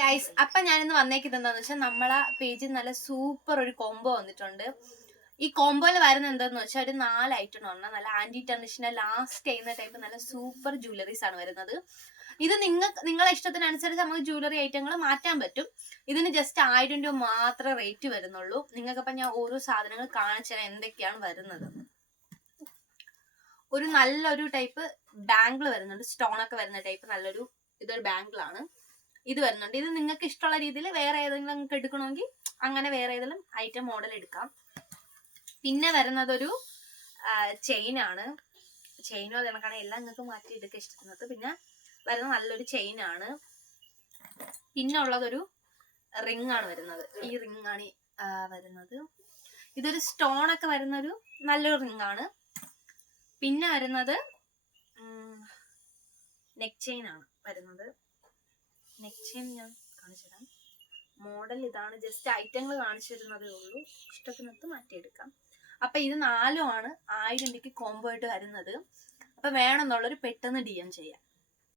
Guys, അപ്പൊ ഞാനിന്ന് വന്നേക്കുന്നത് എന്താന്ന് വെച്ചാൽ നമ്മളെ പേജിൽ നല്ല സൂപ്പർ ഒരു കോംബോ വന്നിട്ടുണ്ട്. ഈ കോംബോയിൽ വരുന്ന എന്താന്ന് വെച്ചാൽ ഒരു 4 ഐറ്റം ആണ്. നല്ല ആന്റി ടെർണിഷിന്റെ ലാസ്റ്റ് ചെയ്യുന്ന ടൈപ്പ് നല്ല സൂപ്പർ ജ്വല്ലറീസ് ആണ് വരുന്നത്. ഇത് നിങ്ങളെ ഇഷ്ടത്തിനനുസരിച്ച് നമുക്ക് ജ്വല്ലറി ഐറ്റങ്ങൾ മാറ്റാൻ പറ്റും. ഇതിന് ജസ്റ്റ് 1000 രൂപ മാത്രമേ റേറ്റ് വരുന്നുള്ളൂ. നിങ്ങൾക്കപ്പം ഞാൻ ഓരോ സാധനങ്ങൾ കാണിച്ചു തരാം എന്തൊക്കെയാണ് വരുന്നത്. ഒരു നല്ലൊരു ടൈപ്പ് ബാംഗിൾ വരുന്നുണ്ട്, സ്റ്റോൺ ഒക്കെ വരുന്ന ടൈപ്പ് നല്ലൊരു ഇതൊരു ബാംഗിളാണ്. ഇത് വരുന്നുണ്ട്. ഇത് നിങ്ങൾക്ക് ഇഷ്ടമുള്ള രീതിയിൽ വേറെ ഏതെങ്കിലും നിങ്ങൾക്ക് എടുക്കണമെങ്കിൽ അങ്ങനെ വേറെ ഏതെങ്കിലും ഐറ്റം മോഡൽ എടുക്കാം. പിന്നെ വരുന്നത് ഒരു ചെയിനാണ്. ചെയിനും അത് കണക്കാണ്, എല്ലാം നിങ്ങൾക്ക് മാറ്റി എടുക്കുക ഇഷ്ടപ്പെടുന്നത്. പിന്നെ വരുന്ന നല്ലൊരു ചെയിനാണ്. പിന്നെ ഉള്ളതൊരു റിംഗ് ആണ് വരുന്നത്. ഈ റിംഗ് ആണ് വരുന്നത്. ഇതൊരു സ്റ്റോൺ ഒക്കെ വരുന്നൊരു നല്ലൊരു റിംഗ് ആണ്. പിന്നെ വരുന്നത് നെക്ക് ചെയിൻ ആണ് വരുന്നത്. നെക്ക് ചെയിൻ ഞാൻ കാണിച്ചു തരാം. മോഡൽ ഇതാണ്. ജസ്റ്റ് ഐറ്റങ്ങൾ കാണിച്ചു തരുന്നതേ ഉള്ളൂ. ഇഷ്ടത്തിനൊത്ത് മാറ്റിയെടുക്കാം. അപ്പൊ ഇത് 4 ആണ് 1000 രൂപയ്ക്ക് കോംബോ ആയിട്ട് വരുന്നത്. അപ്പൊ വേണമെന്നുള്ളൊരു പെട്ടെന്ന് DM ചെയ്യാം.